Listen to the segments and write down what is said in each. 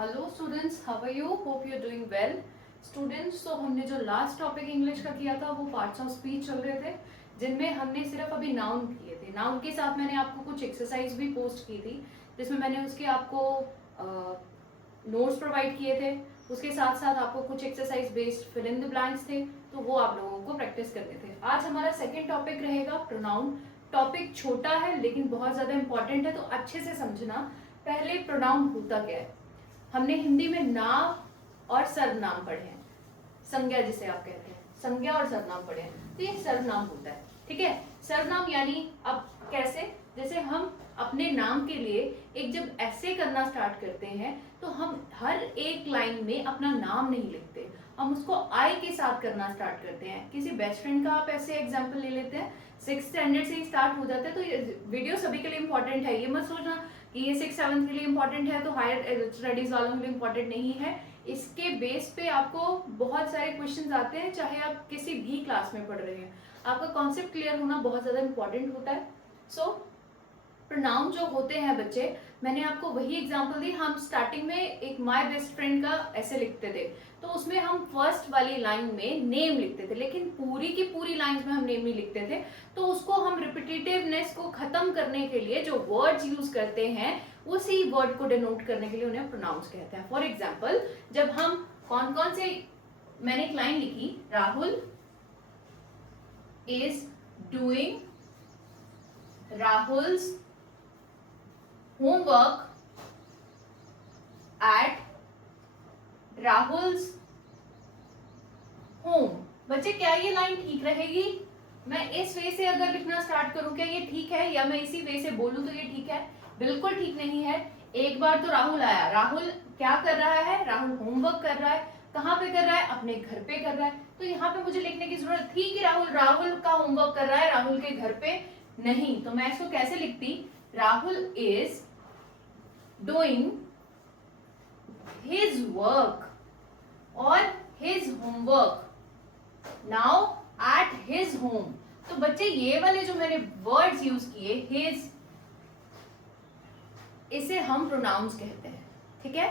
Hello students, how are you? Hope you are doing well. Students, तो हमने जो last topic English का किया था वो पार्ट्स ऑफ स्पीच चल रहे थे, जिनमें हमने सिर्फ अभी नाउन किए थे। नाउन के साथ मैंने आपको कुछ एक्सरसाइज भी पोस्ट की थी, जिसमें मैंने उसके आपको नोट्स प्रोवाइड किए थे। उसके साथ साथ आपको कुछ exercise based fill in the blanks थे, तो वो आप लोगों को प्रैक्टिस करने थे। आज हमारा सेकेंड टॉपिक रहेगा प्रोनाउन। टॉपिक छोटा है लेकिन बहुत ज्यादा इंपॉर्टेंट है, तो अच्छे से समझना। पहले प्रोनाउन होता क्या है। हमने हिंदी में नाम और सर्वनाम पढ़े हैं, संज्ञा जिसे आप कहते हैं, संज्ञा और सर्वनाम पढ़े हैं। तो ये सर्वनाम होता है, ठीक है। सर्वनाम यानी अब कैसे, जैसे हम अपने नाम के लिए एक जब ऐसे करना स्टार्ट करते हैं तो हम हर एक लाइन में अपना नाम नहीं लिखते, हम उसको आई के साथ करना स्टार्ट करते हैं। किसी बेस्ट फ्रेंड का आप ऐसे एग्जांपल ले लेते हैं, 6th स्टैंडर्ड से ही स्टार्ट हो जाता है। तो ये वीडियो सभी के लिए इंपॉर्टेंट है, ये मत सोचना कि ये 6th 7th के लिए इंपॉर्टेंट है तो हायर स्टडीज वालों के लिए इंपॉर्टेंट नहीं है। इसके बेस पे आपको बहुत सारे क्वेश्चंस आते हैं, चाहे आप किसी भी क्लास में पढ़ रहे हैं। आपका कॉन्सेप्ट क्लियर होना बहुत ज्यादा इंपॉर्टेंट होता है। सो प्रोनाउन जो होते हैं बच्चे, मैंने आपको वही एग्जांपल दी। हम स्टार्टिंग में एक माय बेस्ट फ्रेंड का ऐसे लिखते थे, तो उसमें हम फर्स्ट वाली लाइन में नेम लिखते थे, लेकिन पूरी की पूरी लाइन में हम नेम नहीं लिखते थे। तो उसको हम रिपीटेटिवनेस को खत्म करने के लिए जो वर्ड्स यूज करते हैं, उसी वर्ड को डिनोट करने के लिए उन्हें प्रोनाउंस कहते हैं। फॉर एग्जाम्पल, जब हम कौन कौन से, मैंने एक लाइन लिखी, Rahul is doing Rahul's homework at Rahul's home। बच्चे, क्या ये लाइन ठीक रहेगी? मैं इस वे से अगर लिखना स्टार्ट करूं, क्या ये ठीक है? या मैं इसी वे से बोलूं तो ये ठीक है? बिल्कुल ठीक नहीं है। एक बार तो राहुल आया, राहुल क्या कर रहा है? राहुल होमवर्क कर रहा है। कहाँ पे कर रहा है? अपने घर पे कर रहा है। तो यहाँ पे मुझे लिखने की जरूरत थी कि राहुल राहुल का होमवर्क कर रहा है, राहुल के घर पे नहीं। तो मैं इसको कैसे लिखती? Rahul is doing his work or his homework now at his home। तो बच्चे, ये वाले जो मैंने वर्ड्स यूज किए, his, इसे हम प्रोनाउंस कहते हैं, ठीक है।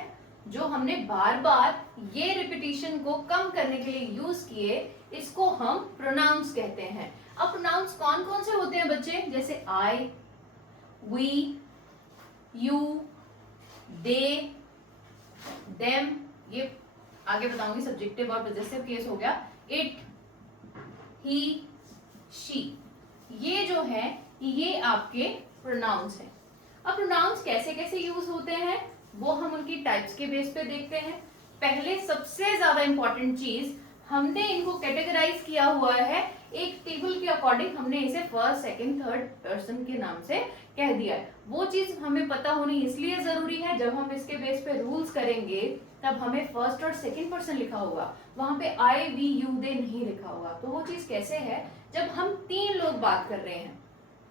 जो हमने बार बार ये रिपीटिशन को कम करने के लिए यूज किए, इसको हम प्रोनाउंस कहते हैं। अब प्रोनाउंस कौन कौन से होते हैं बच्चे? जैसे आई, वी, यू, दे, देम, ये आगे बताऊंगी, सब्जेक्टिव और पॉजेसिव केस हो गया। इट, ही, शी, ये जो है ये आपके प्रोनाउंस हैं। अब प्रोनाउंस कैसे कैसे यूज होते हैं वो हम उनकी टाइप्स के बेस पे देखते हैं। पहले सबसे ज्यादा इंपॉर्टेंट चीज, हमने इनको कैटेगराइज किया हुआ है एक टेबल के अकॉर्डिंग। हमने इसे फर्स्ट, सेकंड, थर्ड पर्सन के नाम से कह दिया है। वो चीज हमें पता होनी इसलिए जरूरी है, जब हम इसके बेस पे रूल्स करेंगे तब हमें फर्स्ट और सेकंड पर्सन लिखा होगा, वहां पे आई, वी, यू, दे नहीं लिखा होगा। तो वो चीज कैसे है? जब हम 3 लोग बात कर रहे हैं,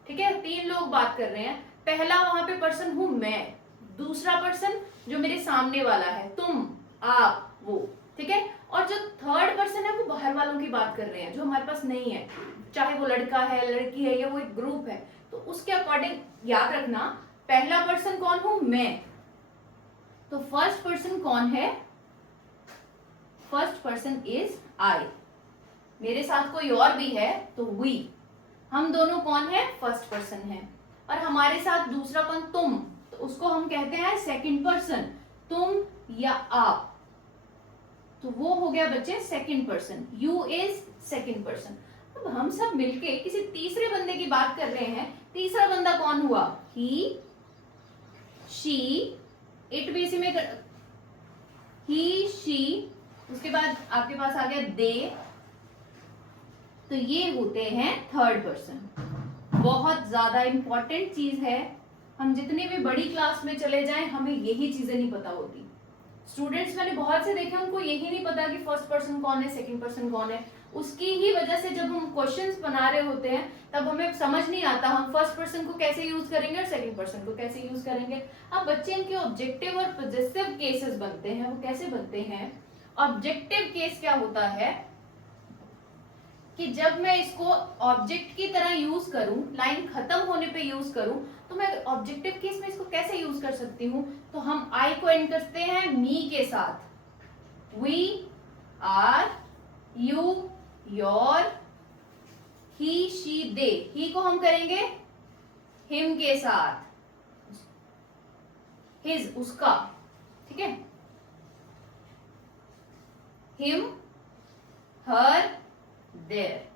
ठीक है, 3 लोग बात कर रहे हैं, पहला वहां पे पर्सन हूं मैं, दूसरा पर्सन जो मेरे सामने वाला है, तुम, आप, वो, ठीक है, और जो थर्ड पर्सन है वो बाहर वालों की बात कर रहे हैं जो हमारे पास नहीं है, चाहे वो लड़का है, लड़की है, या वो एक ग्रुप है। तो उसके अकॉर्डिंग याद रखना, पहला पर्सन कौन हूं? मैं। तो फर्स्ट पर्सन कौन है? First person is I. मेरे साथ कोई और भी है तो वी। हम दोनों कौन है? फर्स्ट पर्सन है। और हमारे साथ दूसरा कौन? तुम। तो उसको हम कहते हैं सेकंड पर्सन, तुम या आप। तो वो हो गया बच्चे second person. You is second person. अब हम सब मिलके किसी तीसरे बंदे की बात कर रहे हैं। तीसरा बंदा कौन हुआ? ही, शी, इट भी इसी में ही, शी, उसके बाद आपके पास आ गया दे। तो ये होते हैं थर्ड पर्सन। बहुत ज्यादा इंपॉर्टेंट चीज है, हम जितनी भी बड़ी क्लास में चले जाएं हमें यही चीजें नहीं पता होती। स्टूडेंट्स मैंने बहुत से देखे, उनको यही नहीं पता कि फर्स्ट पर्सन कौन है, सेकंड पर्सन कौन है। उसकी ही वजह से जब हम क्वेश्चंस बना रहे होते हैं तब हमें समझ नहीं आता हम फर्स्ट पर्सन को कैसे यूज करेंगे और सेकंड पर्सन को कैसे यूज करेंगे। अब बच्चे, इनके ऑब्जेक्टिव और पॉजेसिव केसेस बनते हैं, वो कैसे बनते हैं? ऑब्जेक्टिव केस क्या होता है कि जब मैं इसको ऑब्जेक्ट की तरह यूज करूं, लाइन खत्म होने पे यूज करूं, तो मैं ऑब्जेक्टिव केस में इसको कैसे यूज कर सकती हूँ? तो हम आई को एंड करते हैं मी के साथ, we, are, you, your, he, she, they. He को हम करेंगे हिम के साथ, हिज, उसका, ठीक है, him, her, their,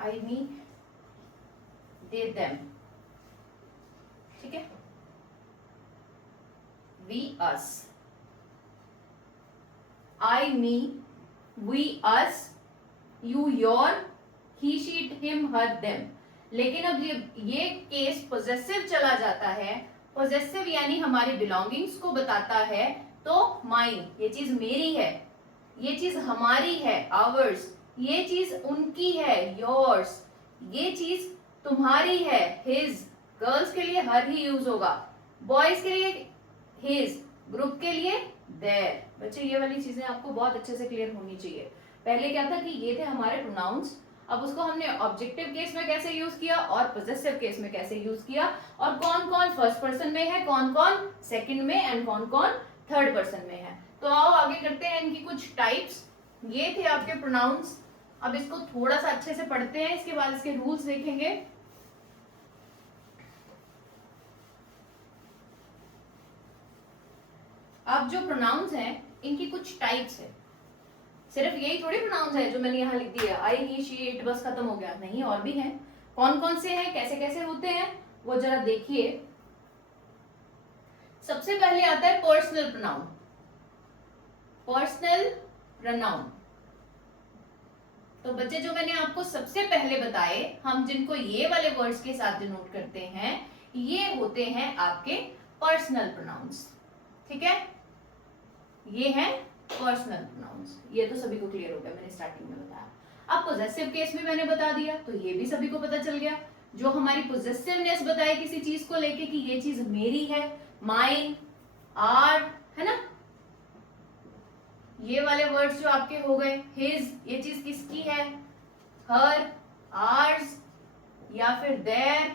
I, me, they, them, ठीक है, we, us, I, me, we, us, you, your, he, she, him, her, them. लेकिन अब ये केस पोजेसिव चला जाता है। पोजेसिव यानी हमारी बिलोंगिंग्स को बताता है, तो माइन, ये चीज मेरी है, ये चीज हमारी है, आवर्स, ये चीज उनकी है, योर्स, ये चीज तुम्हारी है, हिज। गर्ल्स के लिए हर ही यूज होगा, बॉयज के लिए हिज, ग्रुप के लिए देयर। बच्चे ये वाली चीजें आपको बहुत अच्छे से क्लियर होनी चाहिए। पहले क्या था कि ये थे हमारे प्रोनाउंस, अब उसको हमने ऑब्जेक्टिव केस में कैसे यूज किया और पोजेसिव केस में कैसे यूज किया, और कौन कौन फर्स्ट पर्सन में है, कौन कौन सेकंड में, एंड कौन कौन थर्ड पर्सन में है। तो आओ आगे करते हैं इनकी कुछ टाइप्स। ये थे आपके प्रोनाउंस। अब इसको थोड़ा सा अच्छे से पढ़ते हैं, इसके बाद इसके रूल्स देखेंगे। अब जो प्रोनाउंस हैं इनकी कुछ टाइप्स है। सिर्फ यही थोड़ी प्रोनाउंस है जो मैंने यहाँ लिख दिया, आई, ही, शी, इट, बस खत्म हो गया, नहीं, और भी हैं। कौन कौन से हैं, कैसे कैसे होते हैं, वो जरा देखिए। सबसे पहले आता है पर्सनल प्रोनाउन। पर्सनल प्रोनाउन, तो बच्चे जो मैंने आपको सबसे पहले बताए, हम जिनको ये वाले वर्ड्स के साथ डिनोट करते हैं, ये होते हैं आपके पर्सनल प्रोनाउंस, ठीक है। ये हैं पर्सनल प्रोनाउंस, ये तो सभी को क्लियर हो गया, मैंने स्टार्टिंग में बताया। अब पोजेसिव केस में मैंने बता दिया, तो ये भी सभी को पता चल गया। जो हमारी पोजेसिवनेस बताए किसी चीज को लेके कि ये चीज मेरी है, माइन, आर, है ना, ये वाले वर्ड्स जो आपके हो गए। हिज, ये चीज किसकी है, हर, आर्स, या फिर देयर,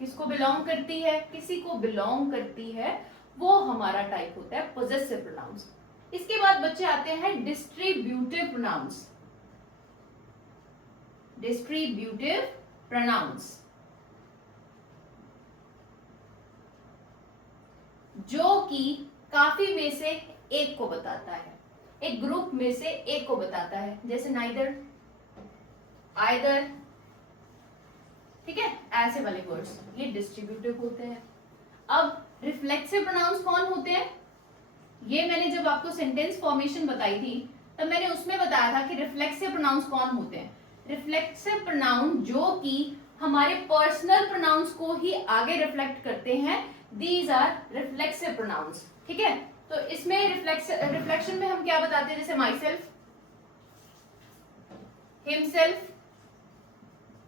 किसको बिलोंग करती है, किसी को बिलोंग करती है, वो हमारा टाइप होता है पोजेसिव प्रोनाउंस। इसके बाद बच्चे आते हैं डिस्ट्रीब्यूटिव प्रोनाउंस। डिस्ट्रीब्यूटिव प्रोनाउंस जो कि काफी में से एक को बताता है, एक ग्रुप में से एक को बताता है, जैसे नाइदर, आइदर, ठीक है, ऐसे वाले वर्ड्स ये डिस्ट्रीब्यूटिव होते हैं। अब रिफ्लेक्सिव प्रोनाउंस कौन होते हैं, ये मैंने जब आपको सेंटेंस फॉर्मेशन बताई थी तब मैंने उसमें बताया था कि रिफ्लेक्सिव प्रोनाउंस कौन होते हैं। रिफ्लेक्सिव प्रोनाउन जो कि हमारे पर्सनल प्रोनाउंस को ही आगे रिफ्लेक्ट करते हैं, दीज आर रिफ्लेक्सिव प्रोनाउंस, ठीक है। तो इसमें रिफ्लेक्शन में हम क्या बताते हैं, जैसे माई सेल्फ, हिमसेल्फ,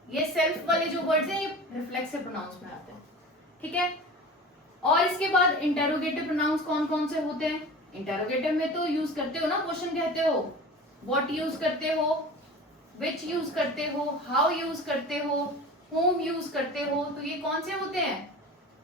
ये सेल्फ वाले जो वर्ड्स हैं ये रिफ्लेक्सिव प्रोनाउंस में आते हैं, ठीक है। और इसके बाद इंटेरोगेटिव प्रोनाउंस कौन कौन से होते हैं। इंटेरोगेटिव में तो यूज करते हो ना, क्वेश्चन कहते हो, व्हाट यूज करते हो, विच यूज करते हो, हाउ यूज करते हो, whom यूज करते हो, तो ये कौन से होते हैं,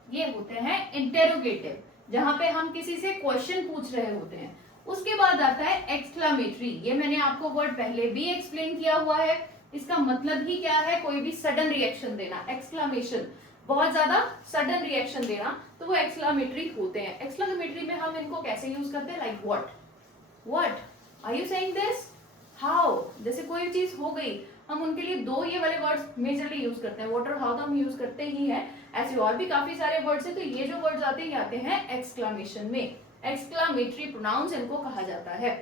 ये होते हैं इंटेरोगेटिव, जहां पे हम किसी से क्वेश्चन पूछ रहे होते हैं। उसके बाद आता है एक्सक्लामेटरी, ये मैंने आपको वर्ड पहले भी एक्सप्लेन किया हुआ है। इसका मतलब ही क्या है, कोई भी सडन रिएक्शन देना, एक्सक्लामेशन, बहुत ज्यादा सडन रिएक्शन देना, तो वो एक्सक्लामेटरी होते हैं। एक्सक्लामेटरी में हम इनको कैसे यूज करते हैं, like what are you saying this, how, जैसे कोई चीज हो गई, हम उनके लिए दो ये वाले वर्ड्स मेजरली यूज करते हैं, व्हाट और हाउ तो हम यूज करते ही हैं, ऐसे और भी काफी सारे वर्ड्स हैं, तो ये जो वर्ड्स आते हैं ये आते हैं एक्सक्लामेशन में, एक्सक्लामेटरी प्रोनाउंस इनको कहा जाता है।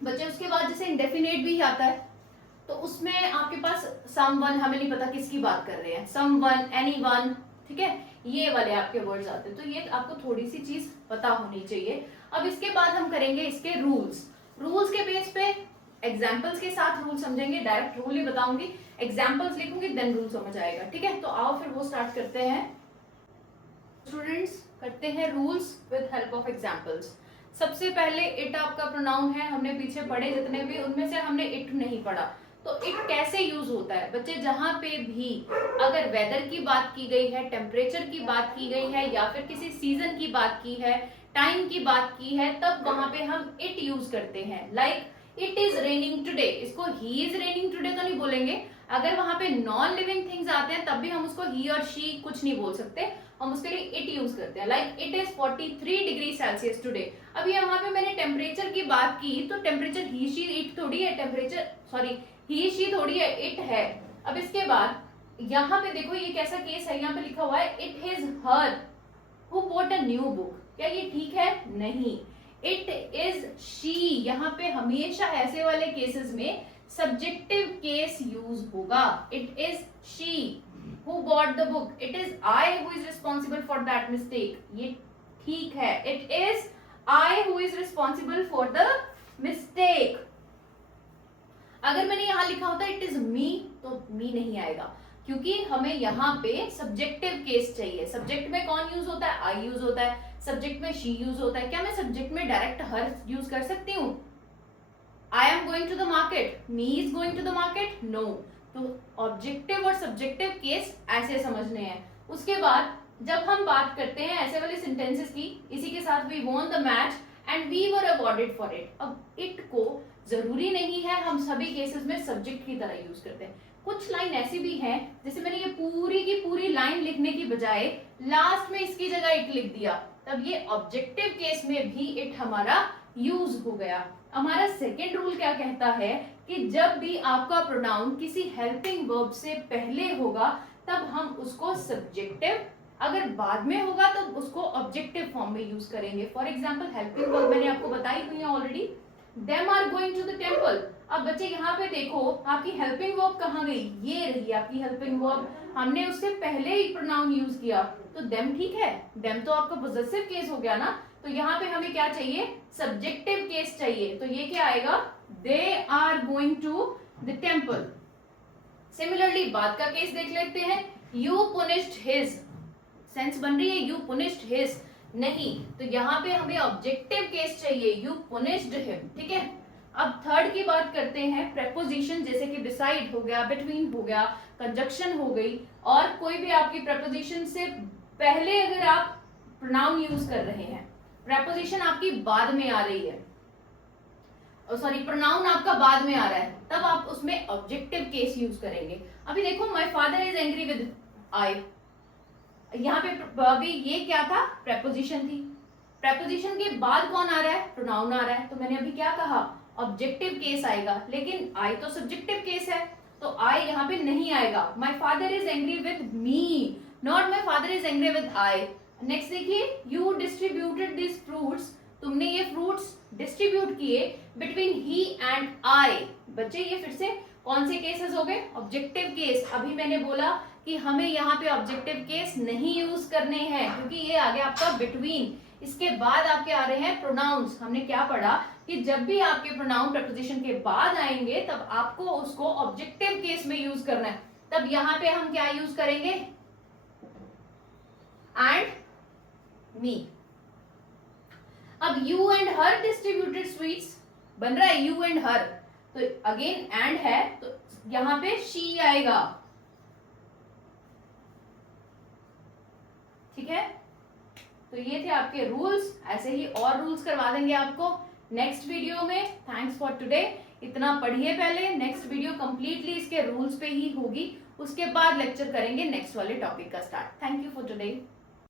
बच्चे उसके बाद जैसे इंडेफिनेट भी आता है, तो उसमें आपके पास समवन, हमें नहीं पता किसकी बात कर रहे हैं, समवन, एनीवन, ठीक है, ये वाले आपके वर्ड्स आते हैं, तो ये आपको थोड़ी सी चीज पता होनी चाहिए। अब इसके बाद हम करेंगे इसके रूल्स के बेस पे एग्जाम्पल्स के साथ रूल समझेंगे, डायरेक्ट रूल ही बताऊंगी, एग्जाम्पल्स लिखूंगी देन रूल समझ आएगा, ठीक है। तो आओ फिर वो स्टार्ट करते हैं। स्टूडेंट्स करते हैं rules with help of examples. सबसे पहले इट आपका प्रोनाउन है, हमने पीछे पढ़े जितने भी उनमें से हमने इट नहीं पढ़ा, तो इट कैसे यूज होता है बच्चे, जहां पे भी अगर वेदर की बात की गई है, टेम्परेचर की बात की गई है, या फिर किसी सीजन की बात की है, टाइम की बात की है, तब वहां पे हम इट यूज करते हैं। Like it is raining today, इसको ही इज रेनिंग टुडे तो नहीं बोलेंगे। अगर वहां पे नॉन लिविंग थिंग्स आते हैं तब भी हम उसको ही और शी कुछ नहीं बोल सकते, हम उसके लिए इट यूज करते हैं। Like it is 43 degree Celsius today. अब यहाँ पे मैंने टेम्परेचर की बात की, तो टेम्परेचर ही शी इट थोड़ी है, टेम्परेचर सॉरी ही शी थोड़ी है, इट है। अब इसके बाद यहाँ पे देखो ये कैसा केस है, यहाँ पे लिखा हुआ है it is her who bought a new book. क्या ये ठीक है? नहीं। इट इज शी, यहाँ पे हमेशा ऐसे वाले केसेस में सब्जेक्टिव केस यूज होगा। It is she who bought the book, it is I who is responsible for that mistake, ये ठीक है। It is I who is responsible for the mistake. अगर मैंने यहां लिखा होता इट इज मी, तो मी नहीं आएगा, क्योंकि हमें यहाँ पे सब्जेक्टिव केस चाहिए। सब्जेक्ट में कौन यूज होता है? आई यूज होता है। सब्जेक्ट में शी यूज होता है। क्या मैं सब्जेक्ट में डायरेक्ट हर यूज कर सकती हूँ? I am going to the market, me is going to the market, no. तो ऑब्जेक्टिव और सब्जेक्टिव केस ऐसे समझने हैं। उसके बाद जब हम बात करते हैं ऐसे वाले सेंटेंसेस की, इसी के साथ we won the match and we were awarded for it. अब इट को जरूरी नहीं है हम सभी केसेस में सब्जेक्ट की तरह यूज करते हैं। कुछ लाइन ऐसी भी हैं, जैसे मैंने ये पूरी की पूरी लाइन लिखने की बजाय लास्ट में इसकी जगह इट लिख दिया, तब ये ऑब्जेक्टिव केस में भी इट हमारा यूज हो गया। हमारा सेकेंड रूल क्या कहता है कि जब भी आपका प्रोनाउन किसी हेल्पिंग वर्ब से पहले होगा तब हम उसको सब्जेक्टिव, अगर बाद में होगा तो उसको ऑब्जेक्टिव फॉर्म में यूज करेंगे। फॉर एग्जाम्पल हेल्पिंग वर्ब मैंने आपको बताई हुई है already, them are going to the temple. अब बच्चे यहाँ पे देखो आपकी हेल्पिंग वर्ब कहाँ गई? ये रही आपकी हेल्पिंग वर्ब, हमने उससे पहले ही प्रोनाउन यूज किया, तो देम ठीक है, देम तो आपका पोजेसिव केस हो गया ना। तो यहाँ पे हमें क्या चाहिए? सब्जेक्टिव केस चाहिए। तो ये क्या आएगा? They are going to the temple. Similarly बाद का केस देख लेते हैं, यू पुनिश्ड हिज, सेंस बन रही है यू पुनिश्ड हिज, नहीं, तो यहाँ पे हमें ऑब्जेक्टिव केस चाहिए, यू पुनिश्ड हिम। ठीक है। अब थर्ड की बात करते हैं, प्रेपोजिशन, जैसे कि बिसाइड हो गया, बिटवीन हो गया, कंजक्शन हो गई, और कोई भी आपकी प्रेपोजिशन से पहले अगर आप प्रोनाउन यूज कर रहे हैं, प्रेपोजिशन आपकी बाद में आ रही है, सॉरी प्रोनाउन आपका बाद में आ रहा है, तब आप उसमें ऑब्जेक्टिव केस यूज करेंगे। अभी देखो my father is angry with I, यहाँ पे अभी ये क्या था? प्रेपोजिशन थी। प्रेपोजिशन के बाद कौन आ रहा है? प्रोनाउन आ रहा है। तो मैंने अभी क्या कहा? ऑब्जेक्टिव केस आएगा, लेकिन आई तो सब्जेक्टिव केस है, तो आई यहाँ पे नहीं आएगा। My father is angry with me, not my father is angry with I. Next देखिए, यू डिस्ट्रीब्यूटेड दिस फ्रूट्स, तुमने ये फ्रूट्स डिस्ट्रीब्यूट किए बिटवीन ही एंड आई। बच्चे ये फिर से कौन से केसेस हो गए? Objective case. अभी मैंने बोला कि हमें यहाँ पे ऑब्जेक्टिव केस नहीं यूज करने हैं, क्योंकि ये आ गया आपका बिटवीन, इसके बाद आपके आ रहे हैं प्रोनाउंस। हमने क्या पढ़ा कि जब भी आपके प्रोनाउन प्रपोजिशन के बाद आएंगे तब आपको उसको ऑब्जेक्टिव केस में यूज करना है। तब यहाँ पे हम क्या यूज करेंगे? And me. अब you and her distributed sweets बन रहा है, यू एंड हर, तो अगेन एंड है, तो यहाँ पे शी आएगा। ठीक है, तो ये थे आपके रूल्स, ऐसे ही और रूल्स करवा देंगे आपको नेक्स्ट वीडियो में। थैंक्स फॉर टुडे, इतना पढ़िए पहले, नेक्स्ट वीडियो कंप्लीटली इसके रूल्स पे ही होगी, उसके बाद लेक्चर करेंगे नेक्स्ट वाले टॉपिक का start. Thank you for today.